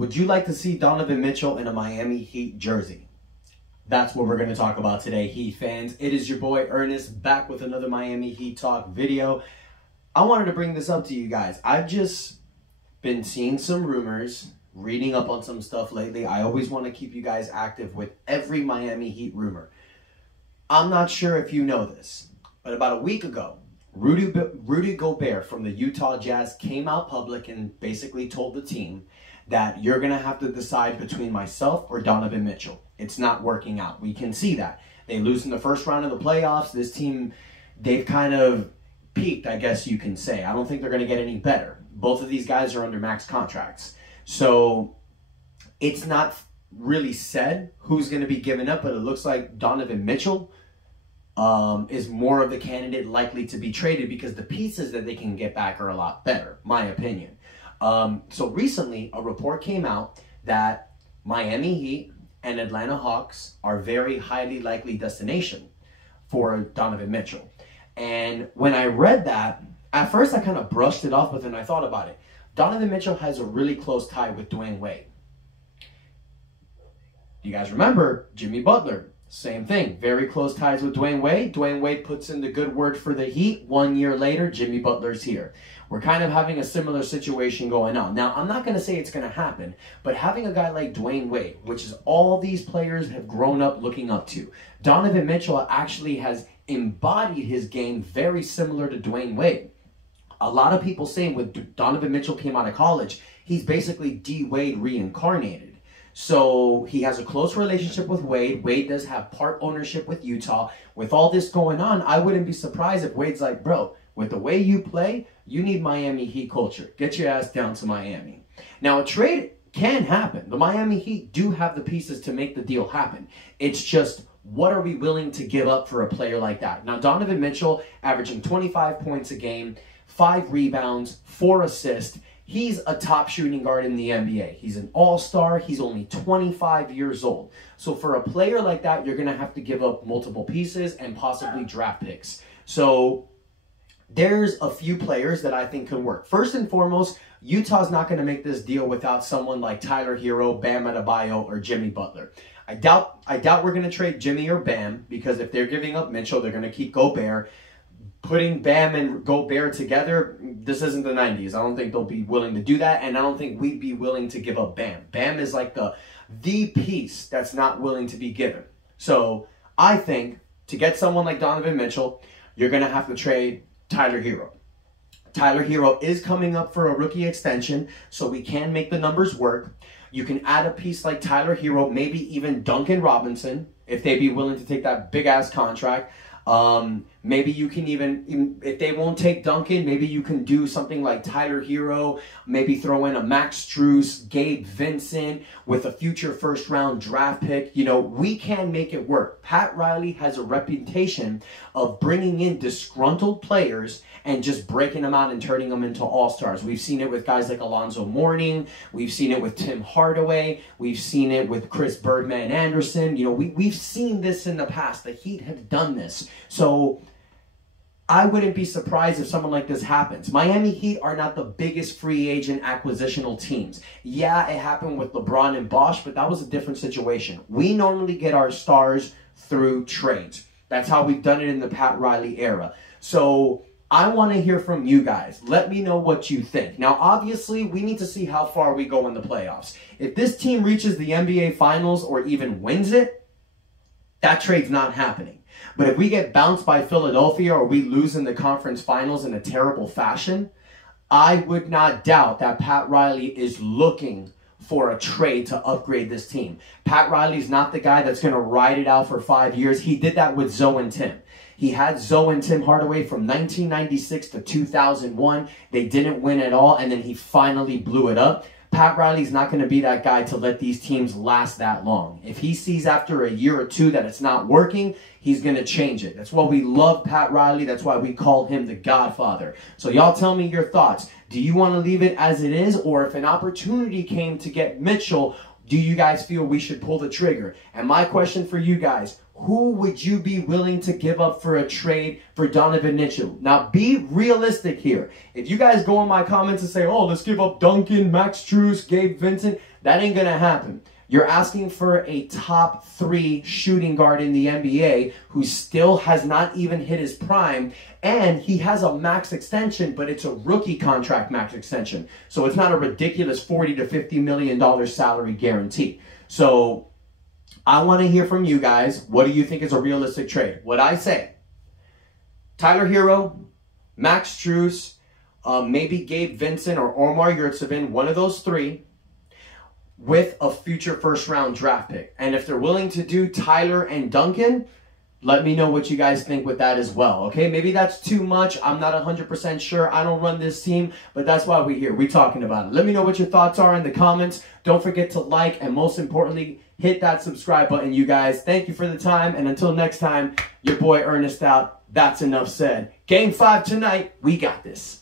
Would you like to see Donovan Mitchell in a Miami Heat jersey? That's what we're going to talk about today, Heat fans. It is your boy Ernest back with another Miami Heat Talk video. I wanted to bring this up to you guys. I've just been seeing some rumors, reading up on some stuff lately. I always want to keep you guys active with every Miami Heat rumor. I'm not sure if you know this, but about a week ago, Rudy Gobert from the Utah Jazz came out public and basically told the team that you're going to have to decide between myself or Donovan Mitchell. It's not working out. We can see that. They lose in the first round of the playoffs. This team, they've kind of peaked, I guess you can say. I don't think they're going to get any better. Both of these guys are under max contracts. So it's not really said who's going to be given up, but it looks like Donovan Mitchell is more of the candidate likely to be traded because the pieces that they can get back are a lot better, my opinion. So recently, a report came out that Miami Heat and Atlanta Hawks are very highly likely destination for Donovan Mitchell. And when I read that, at first I kind of brushed it off, but then I thought about it. Donovan Mitchell has a really close tie with Dwayne Wade. You guys remember Jimmy Butler? Same thing, very close ties with Dwayne Wade. Dwayne Wade puts in the good word for the Heat. 1 year later, Jimmy Butler's here. We're kind of having a similar situation going on. Now, I'm not going to say it's going to happen, but having a guy like Dwayne Wade, which is all these players have grown up looking up to, Donovan Mitchell actually has embodied his game very similar to Dwayne Wade. A lot of people say when Donovan Mitchell came out of college, he's basically D-Wade reincarnated. So he has a close relationship with Wade. Wade does have part ownership with Utah. With all this going on, I wouldn't be surprised if Wade's like, bro, with the way you play, you need Miami Heat culture. Get your ass down to Miami. Now, a trade can happen. The Miami Heat do have the pieces to make the deal happen. It's just, what are we willing to give up for a player like that? Now, Donovan Mitchell averaging 25 points a game, 5 rebounds, 4 assists. He's a top shooting guard in the NBA. He's an all-star. He's only 25 years old. So for a player like that, you're going to have to give up multiple pieces and possibly draft picks. So there's a few players that I think can work. First and foremost, Utah's not going to make this deal without someone like Tyler Hero, Bam Adebayo, or Jimmy Butler. I doubt we're going to trade Jimmy or Bam, because if they're giving up Mitchell, they're going to keep Gobert. Putting Bam and Gobert together, this isn't the 90s. I don't think they'll be willing to do that, and I don't think we'd be willing to give up Bam. Bam is like the piece that's not willing to be given. So I think to get someone like Donovan Mitchell, you're going to have to trade Tyler Hero. Tyler Hero is coming up for a rookie extension, so we can make the numbers work. You can add a piece like Tyler Hero, maybe even Duncan Robinson, if they'd be willing to take that big-ass contract. Maybe you can even, if they won't take Duncan, maybe you can do something like Tyler Hero, maybe throw in a Max Strus, Gabe Vincent with a future first-round draft pick. You know, we can make it work. Pat Riley has a reputation of bringing in disgruntled players and just breaking them out and turning them into all-stars. We've seen it with guys like Alonzo Mourning. We've seen it with Tim Hardaway. We've seen it with Chris Birdman Anderson. You know, we've seen this in the past. The Heat have done this. So I wouldn't be surprised if someone like this happens. Miami Heat are not the biggest free agent acquisitional teams. Yeah, it happened with LeBron and Bosh, but that was a different situation. We normally get our stars through trades. That's how we've done it in the Pat Riley era. So I want to hear from you guys. Let me know what you think. Now, obviously, we need to see how far we go in the playoffs. If this team reaches the NBA Finals or even wins it, that trade's not happening. But if we get bounced by Philadelphia or we lose in the conference finals in a terrible fashion, I would not doubt that Pat Riley is looking for a trade to upgrade this team. Pat Riley's not the guy that's going to ride it out for 5 years. He did that with Zoe and Tim. He had Zoe and Tim Hardaway from 1996 to 2001. They didn't win at all, and then he finally blew it up. Pat Riley's not going to be that guy to let these teams last that long. If he sees after a year or two that it's not working, he's going to change it. That's why we love Pat Riley. That's why we call him the Godfather. So y'all tell me your thoughts. Do you want to leave it as it is? Or if an opportunity came to get Mitchell, do you guys feel we should pull the trigger? And my question for you guys, who would you be willing to give up for a trade for Donovan Mitchell? Now, be realistic here. If you guys go in my comments and say, oh, let's give up Duncan, Max Strus, Gabe Vincent, That ain't going to happen. You're asking for a top 3 shooting guard in the NBA who still has not even hit his prime, and he has a max extension, but it's a rookie contract max extension. So it's not a ridiculous $40 to $50 million salary guarantee. So I want to hear from you guys. What do you think is a realistic trade? What I say, Tyler Hero, Max Strus, maybe Gabe Vincent or Omar Yurtseven, one of those 3, with a future first-round draft pick. And if they're willing to do Tyler and Duncan, let me know what you guys think with that as well, okay? Maybe that's too much. I'm not 100% sure. I don't run this team, but that's why we're here. We're talking about it. Let me know what your thoughts are in the comments. Don't forget to like, and most importantly, hit that subscribe button, you guys. Thank you for the time, and until next time, your boy Ernest out. That's enough said. Game 5 tonight. We got this.